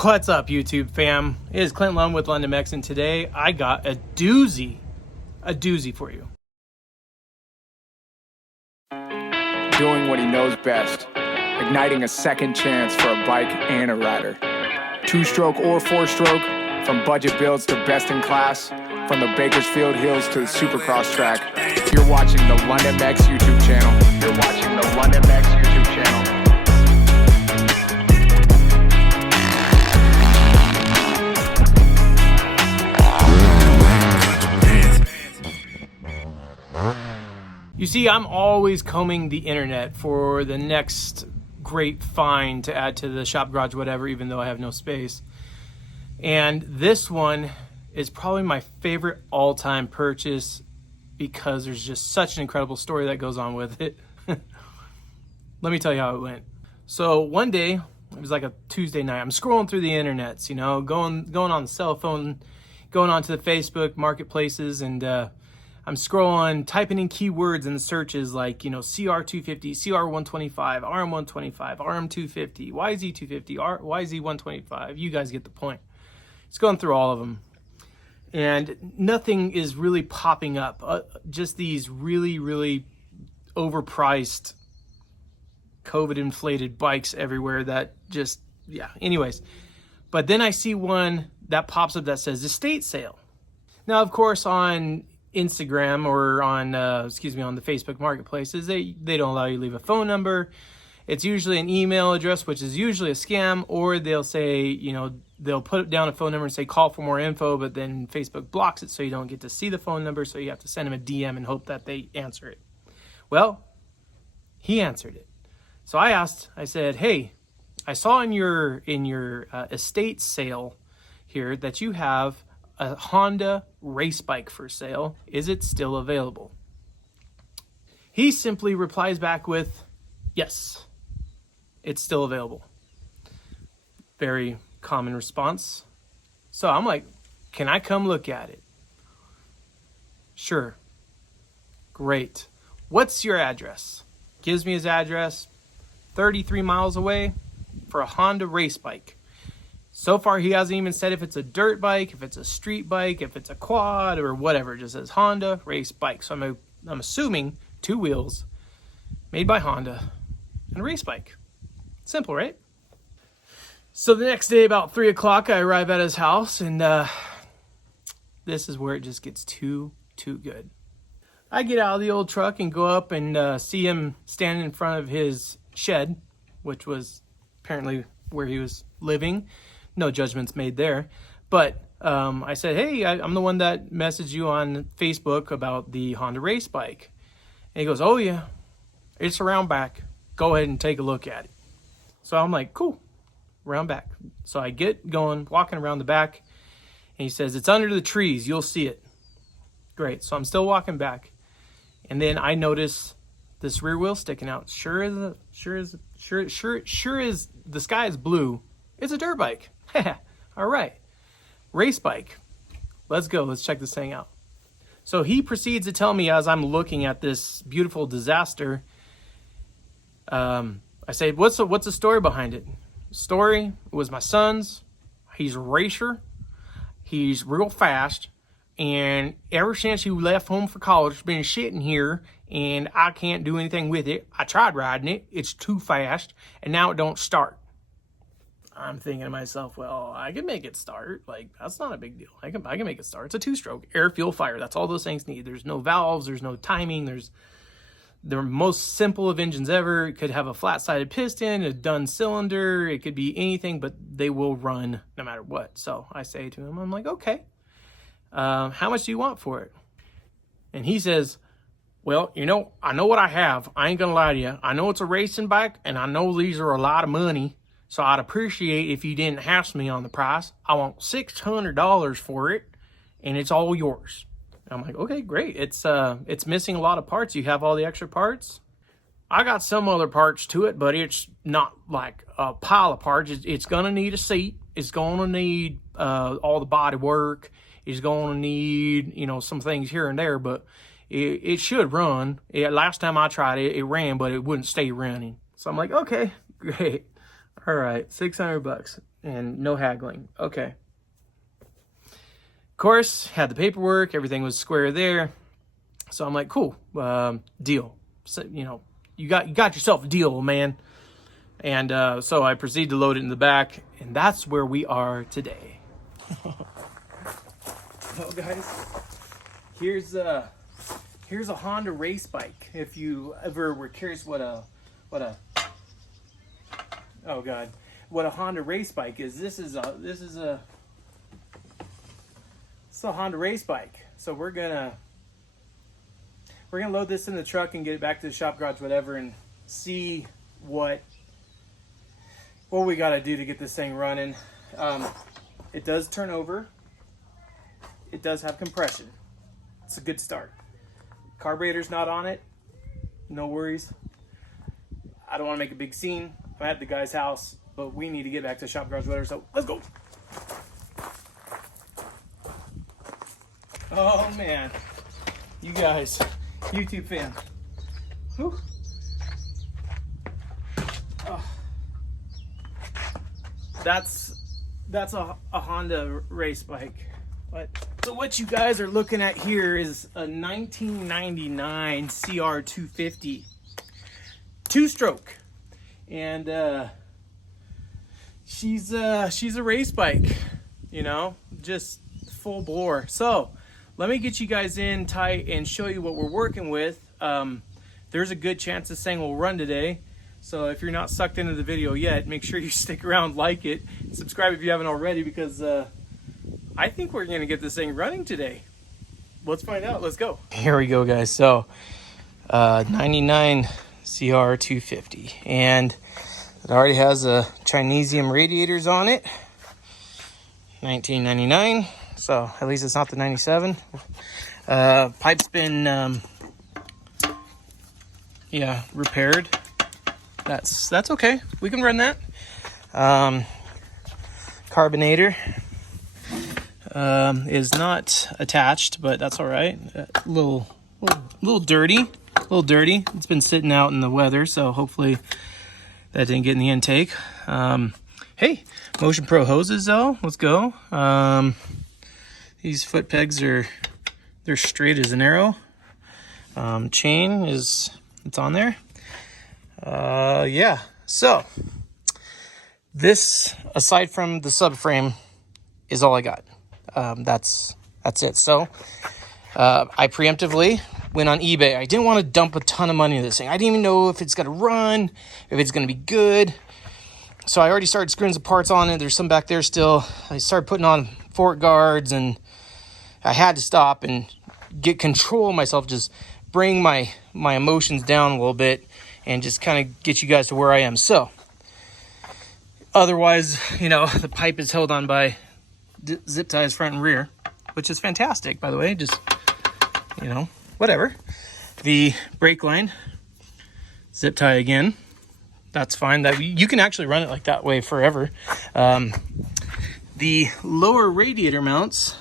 What's up, YouTube fam? It is Clint Lund with London Mex, and today I got a doozy for you. Doing what he knows best, igniting a second chance for a bike and a rider. 2-stroke or 4-stroke, from budget builds to best in class, from the Bakersfield Hills to the Supercross track. You're watching the London Mex YouTube channel. You're watching the London Mex YouTube channel. You see, I'm always combing the internet for the next great find to add to the shop, garage, whatever, even though I have no space. And this one is probably my favorite all-time purchase because there's just such an incredible story that goes on with it. Let me tell you how it went. So one day, it was like a Tuesday night, I'm scrolling through the internets, you know, going on the cell phone, going onto the Facebook marketplaces, and I'm scrolling, typing in keywords in the searches like, you know, CR250, CR125, RM125, RM250, YZ250, YZ125. You guys get the point. It's going through all of them. And nothing is really popping up. Just these really, really overpriced, COVID-inflated bikes everywhere that just, yeah. Anyways, but then I see one that pops up that says estate sale. Now, of course, on Instagram or on on the Facebook marketplaces, they don't allow you to leave a phone number. It's usually an email address, which is usually a scam, or they'll say, you know, they'll put down a phone number and say call for more info, but then Facebook blocks it so you don't get to see the phone number, so you have to send them a DM and hope that they answer it. Well, he answered it. So I said, hey, I saw in your estate sale here that you have a Honda race bike for sale. Is it still available? He simply replies back with, yes, it's still available. Very common response. So I'm like, can I come look at it? Sure. Great. What's your address? Gives me his address, 33 miles away for a Honda race bike. So far, he hasn't even said if it's a dirt bike, if it's a street bike, if it's a quad, or whatever. It just says Honda race bike. So I'm assuming 2 wheels, made by Honda, and a race bike. Simple, right? So the next day, about 3 o'clock, I arrive at his house, and this is where it just gets too good. I get out of the old truck and go up and see him standing in front of his shed, which was apparently where he was living. No judgments made there. But I said, hey, I'm the one that messaged you on Facebook about the Honda race bike. And he goes, oh, yeah, it's around back. Go ahead and take a look at it. So I'm like, cool, around back. So I get going, walking around the back. And he says, it's under the trees. You'll see it. Great. So I'm still walking back. And then I notice this rear wheel sticking out. Sure as the sky is blue, it's a dirt bike. All right. Race bike. Let's go. Let's check this thing out. So he proceeds to tell me as I'm looking at this beautiful disaster, I say, what's the story behind it? Story was my son's. He's a racer. He's real fast. And ever since he left home for college, he's been sitting here, and I can't do anything with it. I tried riding it. It's too fast, and now it don't start. I'm thinking to myself, well, I can make it start. Like, that's not a big deal. I can make it start. It's a 2-stroke, air, fuel, fire. That's all those things need. There's no valves. There's no timing. There's the most simple of engines ever. It could have a flat-sided piston, a done cylinder. It could be anything, but they will run no matter what. So I say to him, I'm like, okay, how much do you want for it? And he says, well, you know, I know what I have. I ain't gonna lie to you. I know it's a racing bike, and I know these are a lot of money. So I'd appreciate if you didn't hassle me on the price. I want $600 for it, and it's all yours. I'm like, okay, great. It's missing a lot of parts. You have all the extra parts? I got some other parts to it, but it's not like a pile of parts. It's going to need a seat. It's going to need all the body work. It's going to need, you know, some things here and there, but it should run. Last time I tried it, it ran, but it wouldn't stay running. So I'm like, okay, great. All right, $600 and no haggling. Okay. Of course, had the paperwork, everything was square there. So I'm like, cool, deal. So, you know, you got yourself a deal, man. And so I proceed to load it in the back, and that's where we are today. Oh, guys, here's a Honda race bike. If you ever were curious what a Honda race bike is, this is a Honda race bike. So we're gonna load this in the truck and get it back to the shop garage, whatever, and see what we got to do to get this thing running. It does turn over. It does have compression. It's a good start. Carburetor's not on it. No worries. I don't want to make a big scene. I'm at the guy's house, but we need to get back to the shop garage, whatever. So let's go. Oh man, you guys, YouTube fans. Whew. Oh. That's a Honda race bike. So what you guys are looking at here is a 1999 CR250 two-stroke, and she's a race bike, you know, just full bore. So let me get you guys in tight and show you what we're working with. There's a good chance this thing will run today. So if you're not sucked into the video yet, make sure you stick around, like it, and subscribe if you haven't already, because I think we're gonna get this thing running today. Let's find out. Let's go. Here we go, guys. So 99 CR250, and it already has a Chinesium radiators on it. 1999. So at least it's not the 97. Pipe's been repaired. That's okay. We can run that. Carburetor is not attached, but that's all right. A little dirty. It's been sitting out in the weather, so hopefully that didn't get in the intake. Hey, Motion Pro hoses though. Let's go. These foot pegs they're straight as an arrow. Chain it's on there. Yeah. So this, aside from the subframe, is all I got. That's it. So I preemptively went on eBay. I didn't want to dump a ton of money into this thing. I didn't even know if it's gonna run, if it's gonna be good. So I already started screwing some parts on it. There's some back there still. I started putting on fork guards, and I had to stop and get control of myself, just bring my emotions down a little bit and just kind of get you guys to where I am. So otherwise, you know, the pipe is held on by zip ties front and rear, which is fantastic, by the way. Just, you know, whatever. The brake line, zip tie again. That's fine. That you can actually run it like that way forever. The lower radiator mounts,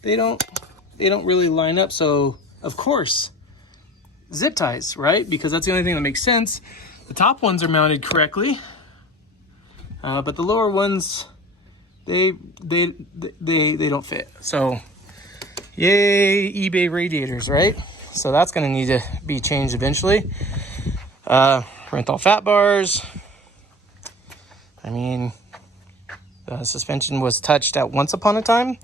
they don't really line up. So of course, zip ties, right? Because that's the only thing that makes sense. The top ones are mounted correctly, but the lower ones, they don't fit. So yay, eBay radiators, right? So that's going to need to be changed eventually. Renthal fat bars. I mean, the suspension was touched at once upon a time.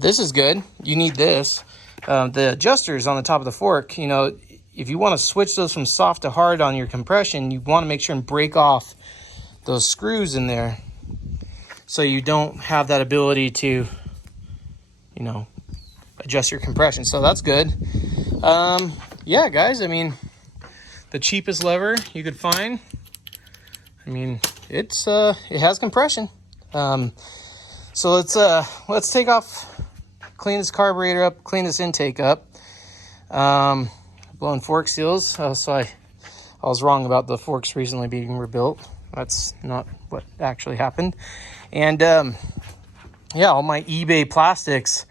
This is good. You need this. The adjusters on the top of the fork, you know, if you want to switch those from soft to hard on your compression, you want to make sure and break off those screws in there so you don't have that ability to, you know, adjust your compression. So that's good. Yeah, guys, I mean, the cheapest lever you could find, I mean, it has compression. So let's take off, clean this carburetor up, clean this intake up. Blowing fork seals. So I was wrong about the forks recently being rebuilt. That's not what actually happened. And yeah, all my eBay plastics,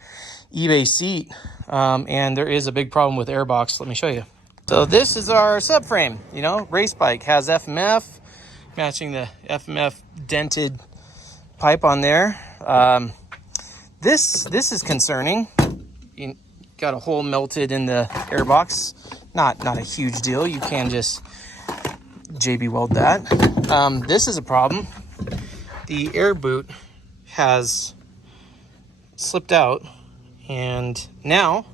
eBay seat, and there is a big problem with airbox. Let me show you. So this is our subframe. You know, race bike has FMF, matching the FMF dented pipe on there. This is concerning. You got a hole melted in the airbox. Not a huge deal. You can just JB weld that. This is a problem. The air boot has slipped out and now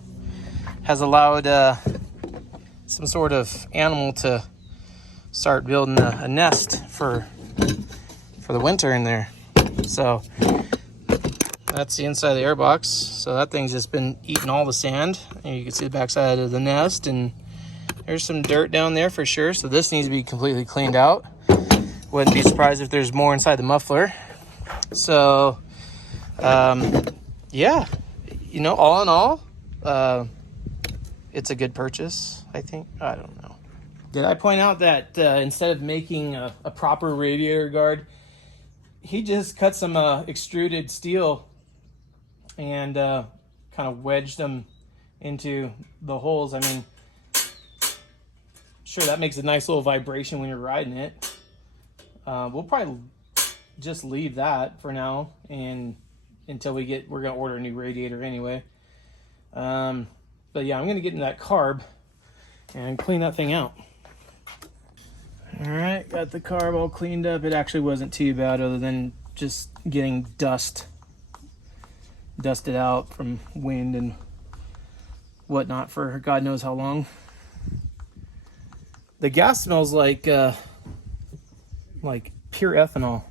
has allowed some sort of animal to start building a nest for the winter in there. So that's the inside of the airbox. So that thing's just been eating all the sand. And you can see the backside of the nest, and there's some dirt down there for sure. So this needs to be completely cleaned out. Wouldn't be surprised if there's more inside the muffler. So, yeah, you know, all in all, it's a good purchase, I think. I don't know. Did I point out that instead of making a proper radiator guard, he just cut some extruded steel and kind of wedged them into the holes. I mean, sure, that makes a nice little vibration when you're riding it. We'll probably just leave that for now, and until we're gonna order a new radiator anyway. But yeah, I'm gonna get in that carb and clean that thing out. All right, got the carb all cleaned up. It actually wasn't too bad, other than just getting dusted out from wind and whatnot for God knows how long. The gas smells like pure ethanol,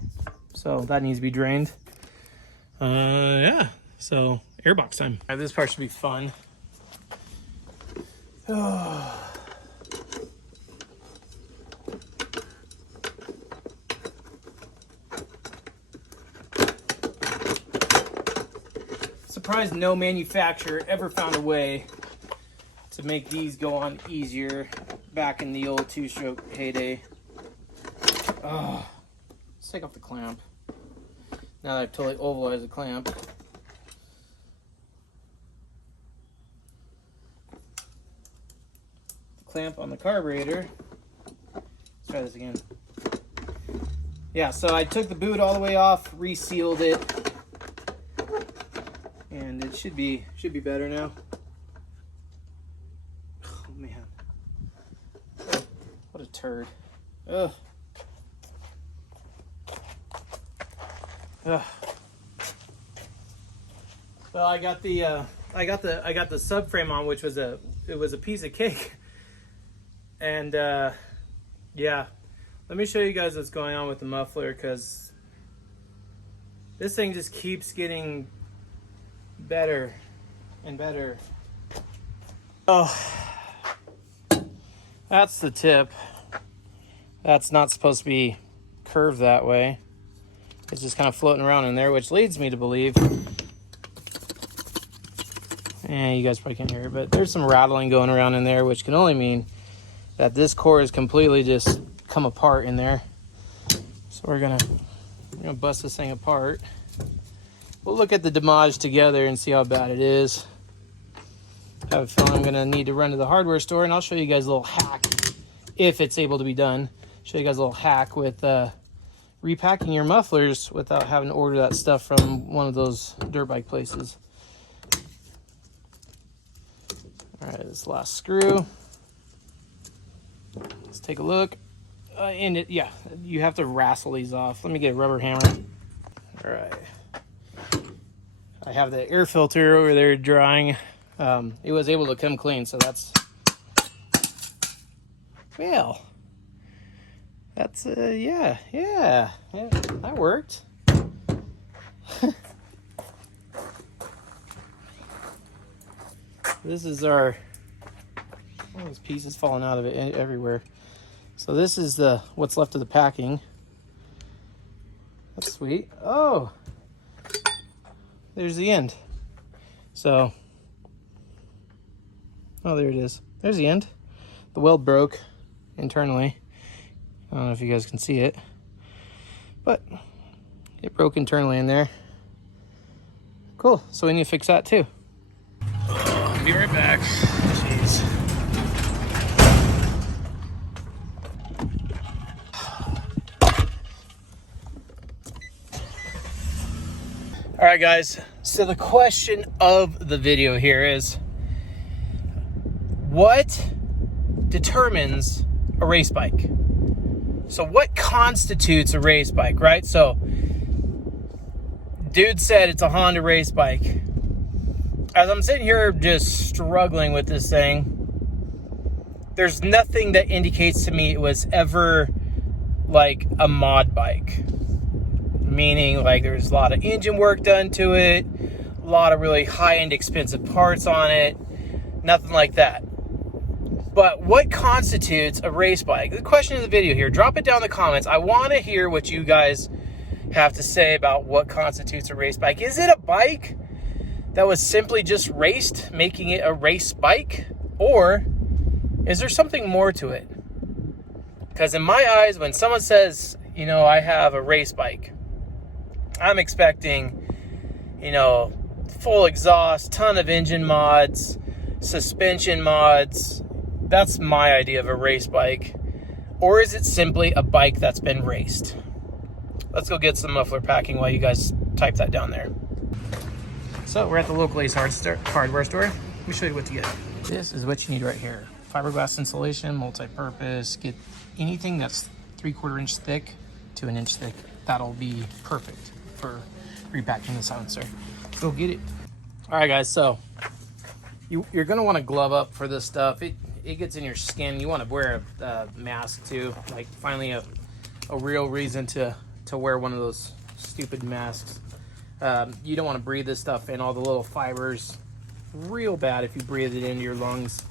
so that needs to be drained. Yeah, so airbox time. All right, this part should be fun. Surprised no manufacturer ever found a way to make these go on easier back in the old two-stroke heyday. Let's take off the clamp. Now that I've totally ovalized the clamp. The clamp on the carburetor. Let's try this again. Yeah, so I took the boot all the way off, resealed it, and it should be better now. Oh man, what a turd! Ugh. Ugh. Well, I got the subframe on, which was a piece of cake, and yeah. Let me show you guys what's going on with the muffler, because this thing just keeps getting better and better. Oh, that's the tip. That's not supposed to be curved that way. It's just kind of floating around in there, which leads me to believe, you guys probably can't hear it, but there's some rattling going around in there, which can only mean that this core is completely just come apart in there. So we're gonna bust this thing apart. We'll look at the damage together and see how bad it is. I have a feeling I'm gonna need to run to the hardware store, and I'll show you guys a little hack, if it's able to be done. Show you guys a little hack with repacking your mufflers without having to order that stuff from one of those dirt bike places. All right, this last screw. Let's take a look. And yeah, you have to wrestle these off. Let me get a rubber hammer. All right. I have the air filter over there drying. It was able to come clean, so that's, well, that's, yeah, that worked. This is our, all those pieces falling out of it everywhere. So this is what's left of the packing. That's sweet. Oh, there's the end. So, oh, there it is. There's the end. The weld broke internally. I don't know if you guys can see it, but it broke internally in there. Cool. So we need to fix that too. I'll be right back. Jeez. All right, guys. So the question of the video here is, what determines a race bike? So what constitutes a race bike, right? So dude said it's a Honda race bike. As I'm sitting here just struggling with this thing, there's nothing that indicates to me it was ever like a mod bike. Meaning like there's a lot of engine work done to it, a lot of really high-end expensive parts on it, nothing like that. But what constitutes a race bike? The question of the video here, drop it down in the comments. I want to hear what you guys have to say about what constitutes a race bike. Is it a bike that was simply just raced, making it a race bike? Or is there something more to it? Because in my eyes, when someone says, you know, I have a race bike, I'm expecting, you know, full exhaust, ton of engine mods, suspension mods. That's my idea of a race bike. Or is it simply a bike that's been raced? Let's go get some muffler packing while you guys type that down there. So we're at the local Ace hardware store. Let me show you what to get. This is what you need right here. Fiberglass insulation, multi-purpose. Get anything that's 3/4 inch thick to 1 inch thick. That'll be perfect for repacking the silencer. Go get it. All right, guys, so you're gonna want to glove up for this stuff. It gets in your skin. You want to wear a mask too. Like finally a real reason to wear one of those stupid masks. You don't want to breathe this stuff in, all the little fibers. Real bad if you breathe it into your lungs.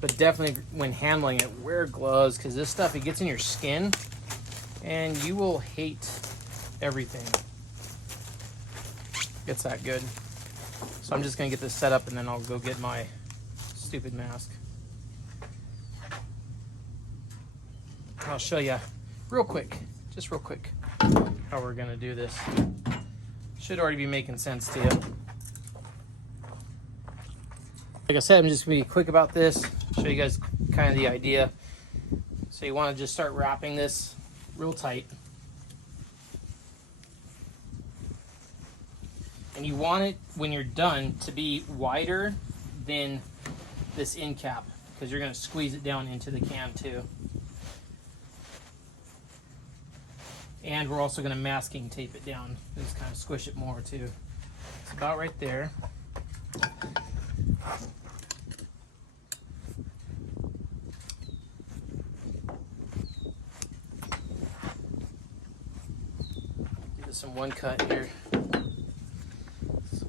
But definitely when handling it, wear gloves, because this stuff, it gets in your skin and you will hate everything. It's that good. So I'm just gonna get this set up and then I'll go get my stupid mask. I'll show you real quick, just real quick, how we're gonna do this. Should already be making sense to you. Like I said, I'm just gonna be quick about this, show you guys kind of the idea. So you wanna just start wrapping this real tight. And you want it, when you're done, to be wider than this end cap, because you're gonna squeeze it down into the can too. And we're also gonna masking tape it down. Just kind of squish it more too. It's about right there. Give it some one cut here.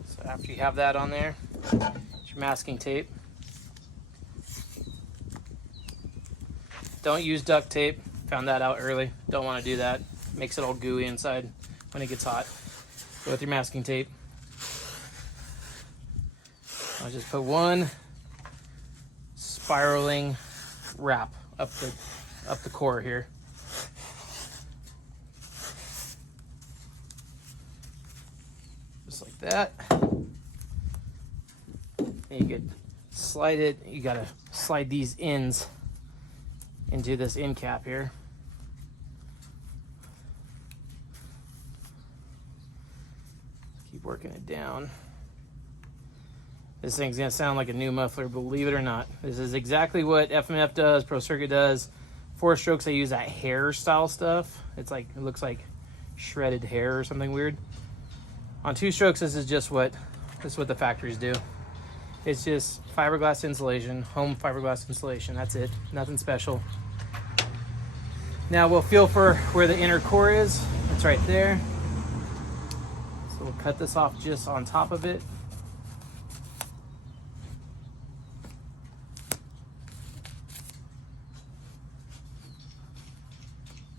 So after you have that on there, it's your masking tape. Don't use duct tape. Found that out early. Don't want to do that. Makes it all gooey inside when it gets hot. Go with your masking tape. I'll just put one spiraling wrap up the core here. Just like that. And you could slide it. You gotta slide these ends into this end cap here. Keep working it down. This thing's gonna sound like a new muffler, believe it or not. This is exactly what FMF does, Pro Circuit does. 4 strokes, I use that hair style stuff. It's like, it looks like shredded hair or something weird. On 2 strokes, this is what the factories do. It's just fiberglass insulation, home fiberglass insulation. That's it, nothing special. Now we'll feel for where the inner core is. It's right there. So we'll cut this off just on top of it.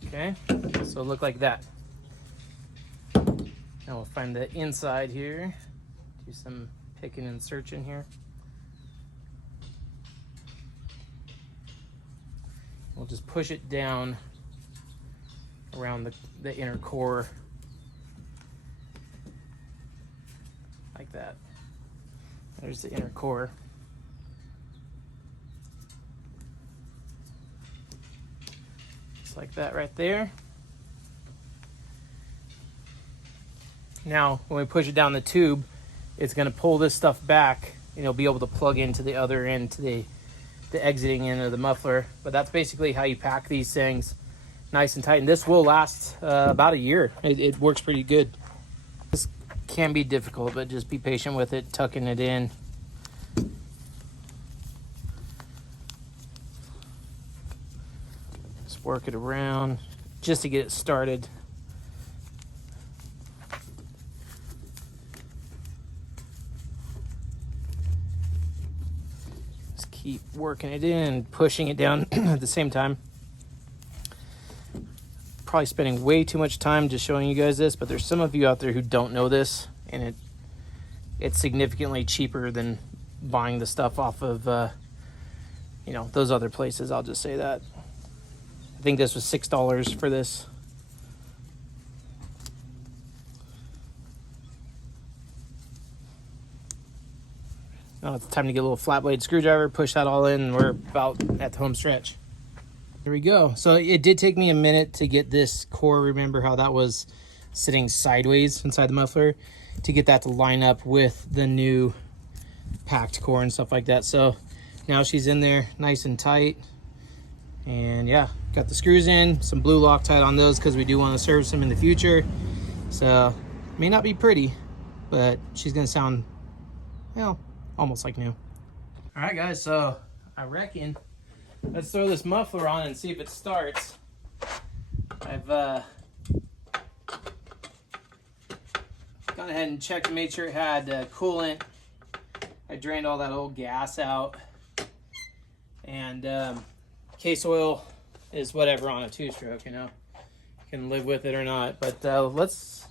Okay, so it'll look like that. Now we'll find the inside here. Do some picking and searching here. We'll just push it down around the inner core like that. There's the inner core. Just like that right there. Now, when we push it down the tube, it's going to pull this stuff back, and you'll be able to plug into the other end, to the exiting end of the muffler. But that's basically how you pack these things, nice and tight. And this will last about a year. It works pretty good. This can be difficult, but just be patient with it, tucking it in. Just work it around just to get it started. Keep working it in, pushing it down at the same time. Probably spending way too much time just showing you guys this, but there's some of you out there who don't know this, and it's significantly cheaper than buying the stuff off of those other places. I'll just say that. I think this was $6 for this. Now it's time to get a little flat blade screwdriver, push that all in, and we're about at the home stretch. Here we go. So it did take me a minute to get this core, remember how that was sitting sideways inside the muffler, to get that to line up with the new packed core and stuff like that. So now she's in there nice and tight. And yeah, got the screws in, some blue Loctite on those because we do want to service them in the future. So may not be pretty, but she's gonna sound, well, almost like new. All right, guys, so I reckon let's throw this muffler on and see if it starts. I've gone ahead and checked and made sure it had coolant. I drained all that old gas out, and case oil is whatever on a two-stroke, you can live with it or not. But let's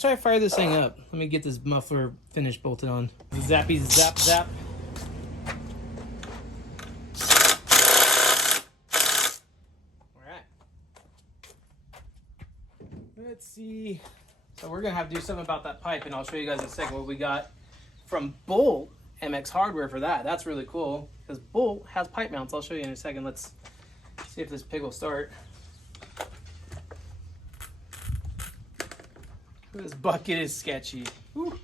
try to fire this thing up. Let me get this muffler finished bolted on. Zappy zap zap. All right. Let's see. So we're gonna have to do something about that pipe, and I'll show you guys in a second what we got from Bolt MX Hardware for that. That's really cool because Bolt has pipe mounts. I'll show you in a second. Let's see if this pig will start. This bucket is sketchy. Whew.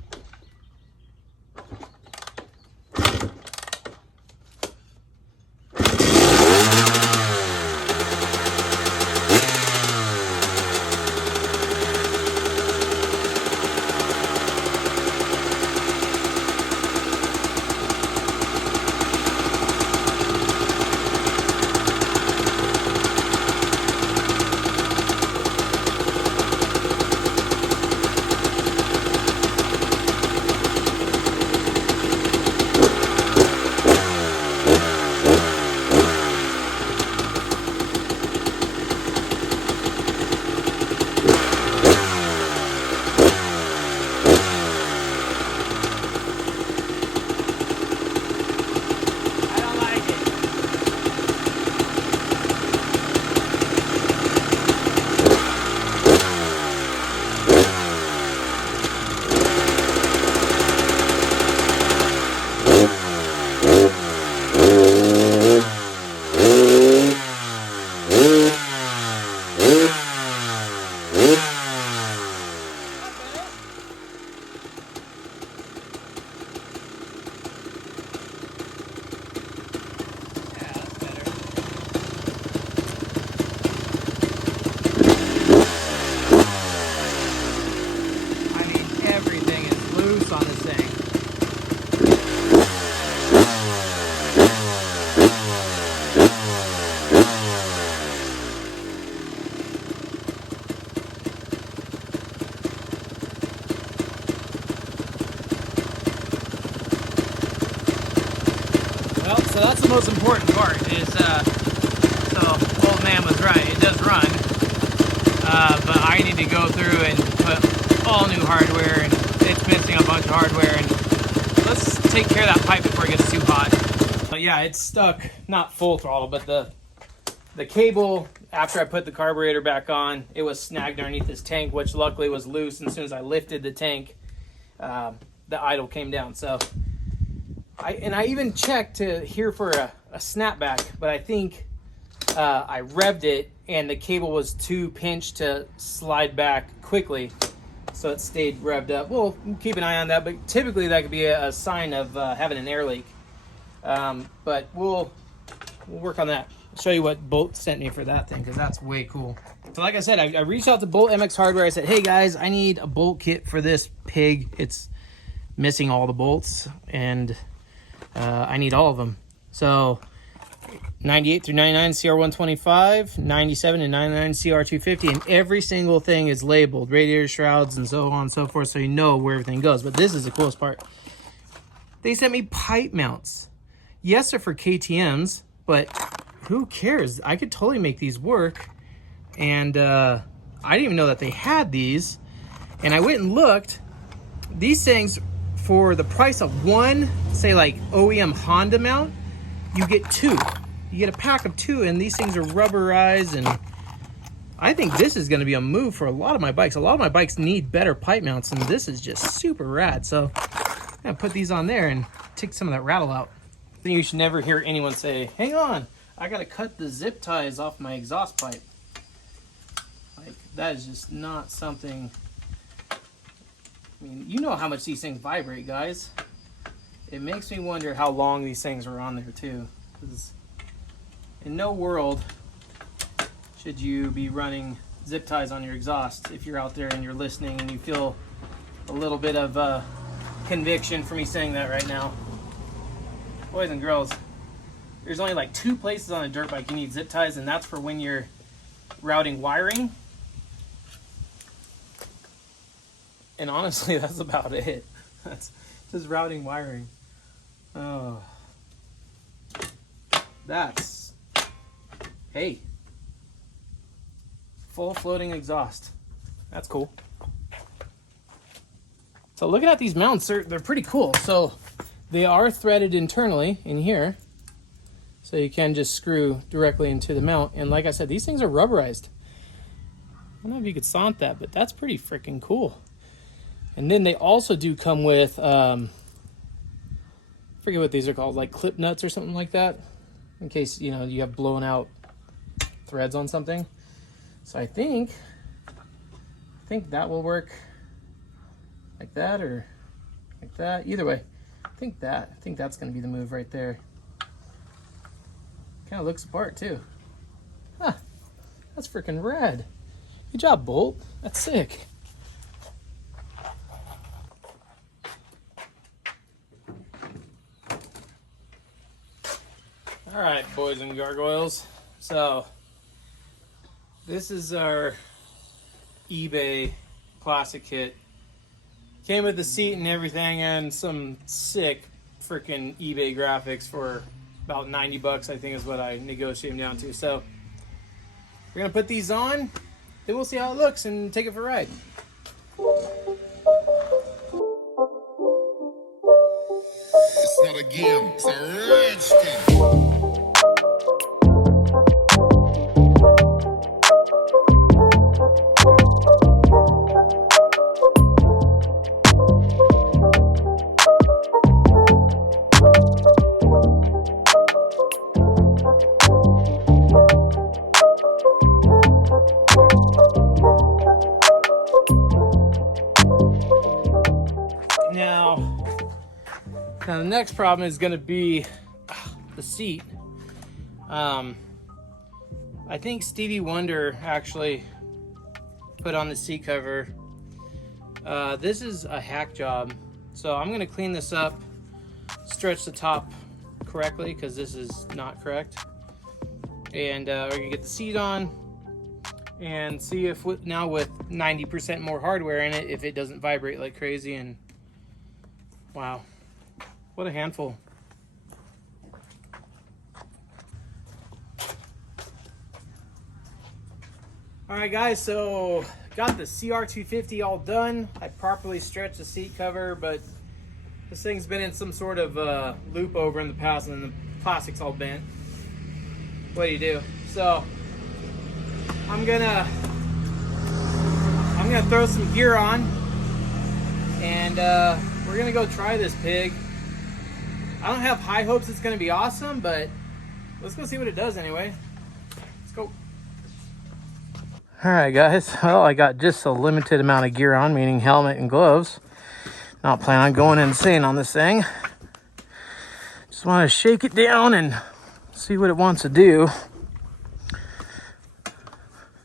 So that's the most important part is, so old man was right, it does run, but I need to go through and put all new hardware, and it's missing a bunch of hardware, and let's take care of that pipe before it gets too hot. But yeah, it's stuck, not full throttle, but the cable, after I put the carburetor back on, it was snagged underneath this tank, which luckily was loose, and as soon as I lifted the tank, the idle came down. So I even checked to hear for a snapback, but I think I revved it and the cable was too pinched to slide back quickly. so it stayed revved up. We'll keep an eye on that, but typically that could be a sign of having an air leak. But we'll work on that. I'll show you what Bolt sent me for that thing, because that's way cool. So like I said, I reached out to Bolt MX Hardware. I said, hey guys, I need a bolt kit for this pig. It's missing all the bolts, and I need all of them. So 98 through 99 CR125, 97 and 99 CR250, and every single thing is labeled, radiator shrouds and so on and so forth, so you know where everything goes. But this is the coolest part. They sent me pipe mounts. Yes, they're for KTMs, but who cares? I could totally make these work. And I didn't even know that they had these. And I went and looked. These things, for the price of one, say like OEM Honda mount, you get two. You get a pack of two, and these things are rubberized, and I think this is gonna be a move for a lot of my bikes. A lot of my bikes need better pipe mounts, and this is just super rad. So I'm gonna put these on there and take some of that rattle out. I think you should never hear anyone say, hang on, I gotta cut the zip ties off my exhaust pipe. Like, that is just not something, I mean, you know how much these things vibrate, guys. It makes me wonder how long these things are on there too. 'Cause in no world should you be running zip ties on your exhaust if you're out there and you're listening and you feel a little bit of conviction for me saying that right now. Boys and girls, there's only like 2 places on a dirt bike you need zip ties, and that's for when you're routing wiring. And honestly, that's about it. That's just routing wiring. Oh. That's, hey, full floating exhaust. That's cool. So looking at these mounts, they're pretty cool. So they are threaded internally in here, so you can just screw directly into the mount. And like I said, these things are rubberized. I don't know if you could saunt that, but that's pretty freaking cool. And then they also do come with, I forget what these are called, like clip nuts or something like that, in case, you know, you have blown out threads on something. So I think that will work like that or like that. Either way, I think that's going to be the move right there. Kind of looks apart too. Huh, that's freaking rad. Good job, Bolt. That's sick. All right, boys and gargoyles. So this is our eBay classic kit. Came with the seat and everything, and some sick freaking eBay graphics for about 90 bucks, I think is what I negotiated them down to. So we're gonna put these on, then we'll see how it looks and take it for a ride. It's not a game, it's a rage thing. Now the next problem is going to be the seat. I think Stevie Wonder actually put on the seat cover. This is a hack job, so I'm going to clean this up, stretch the top correctly because this is not correct, and we're going to get the seat on and see if now with 90% more hardware in it, if it doesn't vibrate like crazy. And wow, what a handful. All right, guys, so got the CR250 all done. I properly stretched the seat cover, but this thing's been in some sort of loop over in the past, and the plastic's all bent. What do you do? So I'm gonna throw some gear on, and we're gonna go try this pig. I don't have high hopes it's gonna be awesome, but let's go see what it does anyway. Let's go. All right, guys. Well, I got just a limited amount of gear on, meaning helmet and gloves. Not planning on going insane on this thing. Just want to shake it down and see what it wants to do.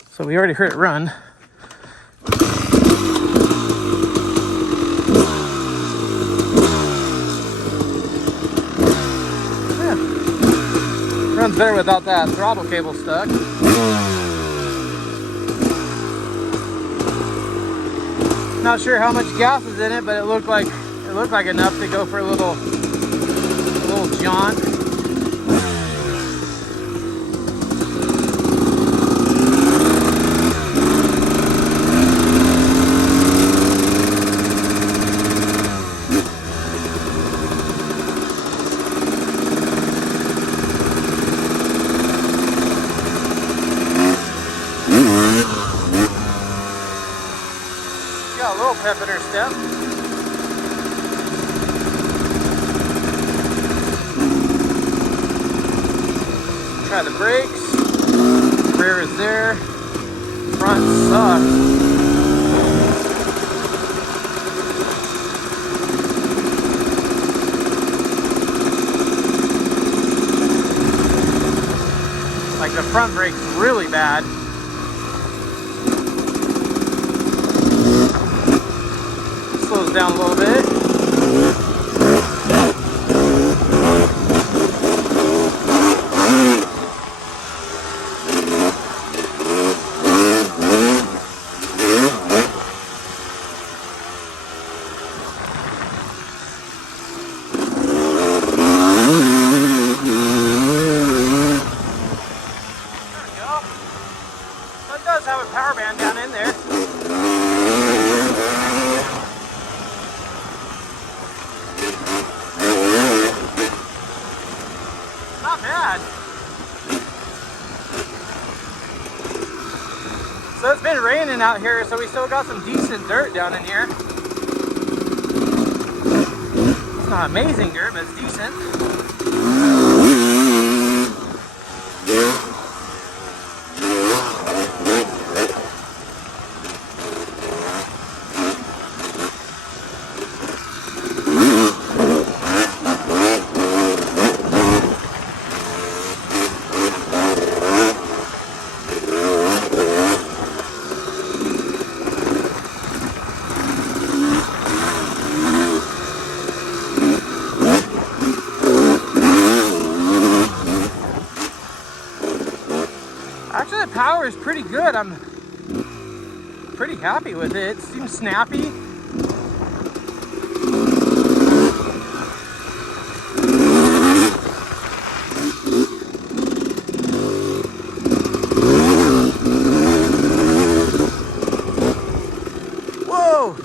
So we already heard it run. Yeah. Runs better without that throttle cable stuck. Not sure how much gas is in it, but it looked like enough to go for a little jaunt. Got a little pep in her step. Try the brakes. Rear is there. Front sucks. Like the front brake's really bad. Slows down a little bit. Have a power band down in there. Not bad. So it's been raining out here, so we still got some decent dirt down in here. It's not amazing dirt, but it's decent. Actually, the power is pretty good. I'm pretty happy with it. It seems snappy. Whoa!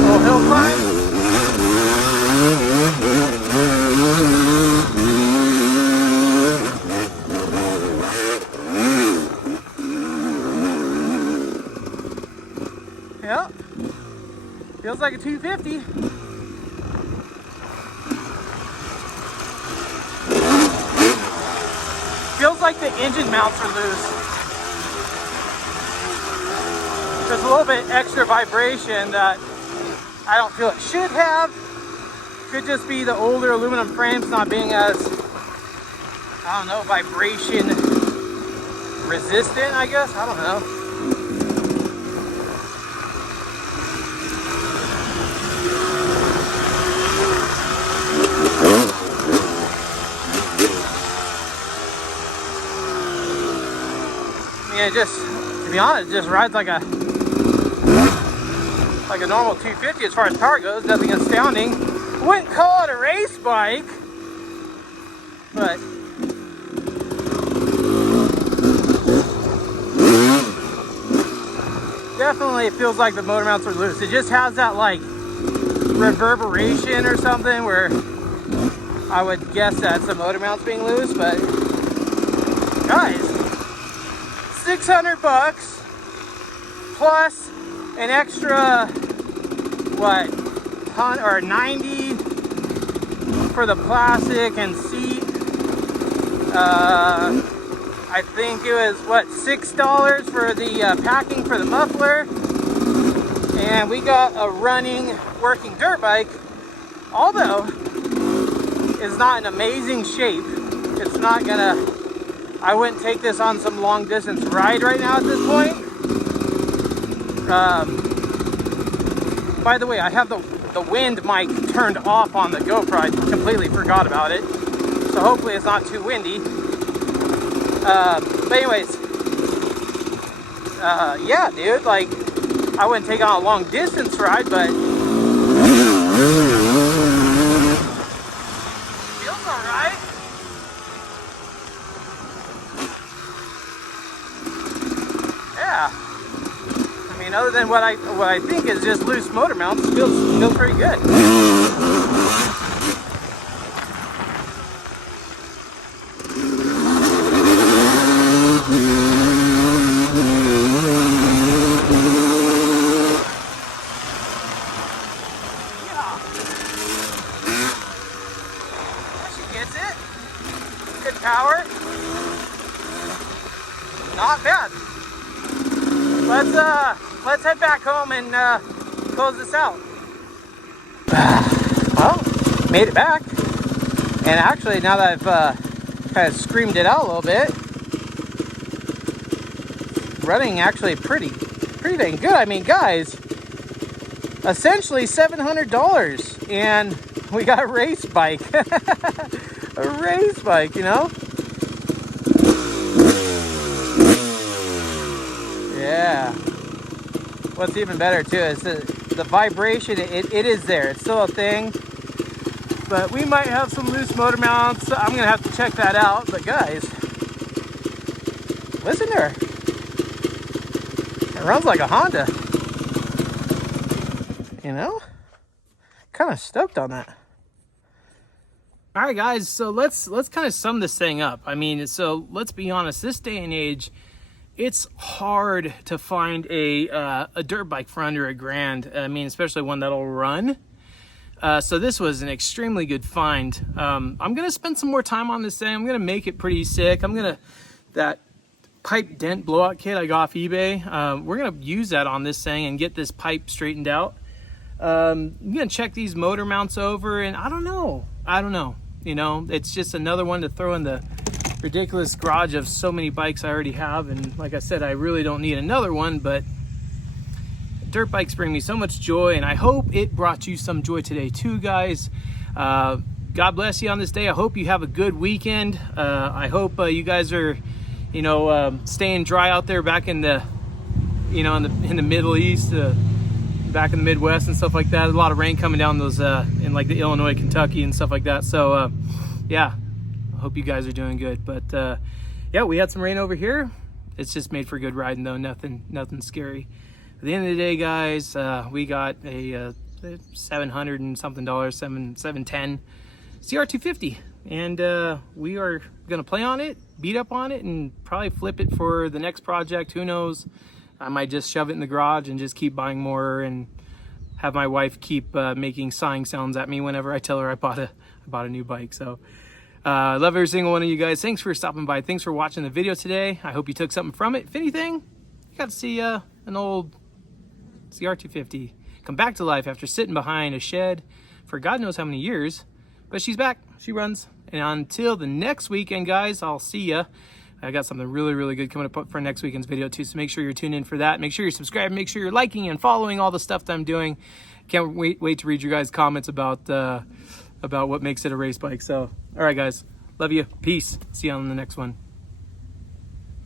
Little hill climb. Yep, feels like a 250. Feels like the engine mounts are loose. There's a little bit extra vibration that I don't feel it should have. Could just be the older aluminum frames not being as, I don't know, vibration resistant, I guess. I don't know. I mean, it just, to be honest, it just rides like a normal 250 as far as power goes. Nothing astounding. Wouldn't call it a race bike, but definitely it feels like the motor mounts are loose. It just has that like reverberation or something where I would guess that's the motor mounts being loose, but guys, $600 plus an extra, what, ton or 90 for the plastic and seat. I think it was, what, $6 for the packing for the muffler. And we got a running, working dirt bike. Although, it's not in amazing shape. It's not gonna, I wouldn't take this on some long distance ride right now at this point. By the way, I have the wind mic turned off on the GoPro. I completely forgot about it. So hopefully it's not too windy. But anyways, yeah, dude, like, I wouldn't take on a long distance ride, but feels all right. Yeah. I mean, other than what I think is just loose motor mounts, feels pretty good. Good power. Not bad. Let's head back home and close this out. Well, made it back. And actually, now that I've kind of screamed it out a little bit, running actually pretty dang good. I mean, guys, essentially $700, and we got a race bike. A race bike, you know? Yeah. What's even better too is the vibration. It is there. It's still a thing. But we might have some loose motor mounts. I'm gonna have to check that out. But guys, listen to her. It runs like a Honda. You know? Kind of stoked on that. All right, guys, so let's kind of sum this thing up. I mean, so let's be honest, this day and age, it's hard to find a dirt bike for under $1,000. I mean, especially one that'll run. So this was an extremely good find. I'm gonna spend some more time on this thing. I'm gonna make it pretty sick. That pipe dent blowout kit I got off eBay, we're gonna use that on this thing and get this pipe straightened out. I'm gonna check these motor mounts over, and I don't know. You know, it's just another one to throw in the ridiculous garage of so many bikes I already have. And like I said, I really don't need another one, but dirt bikes bring me so much joy, and I hope it brought you some joy today too, guys. God bless you on this day. I hope you have a good weekend. I hope you guys are, you know, staying dry out there back in the, you know, in the Middle East, back in the Midwest and stuff like that. A lot of rain coming down those in like the Illinois, Kentucky and stuff like that. So yeah, I hope you guys are doing good. But yeah, we had some rain over here. It's just made for good riding though. Nothing scary. At the end of the day, guys, we got a $700 and something, 710 CR250, and we are gonna play on it, beat up on it, and probably flip it for the next project. Who knows? I might just shove it in the garage and just keep buying more, and have my wife keep making sighing sounds at me whenever I tell her I bought a new bike. So I love every single one of you guys. Thanks for stopping by. Thanks for watching the video today. I hope you took something from it. If anything, you got to see an old CR250 come back to life after sitting behind a shed for God knows how many years. But she's back. She runs. And until the next weekend, guys, I'll see ya. I got something really good coming up for next weekend's video too, so make sure you're tuned in for that. Make sure you're subscribed. Make sure you're liking and following all the stuff that I'm doing. Can't wait to read your guys' comments about what makes it a race bike. So, all right, guys, love you. Peace. See you on the next one.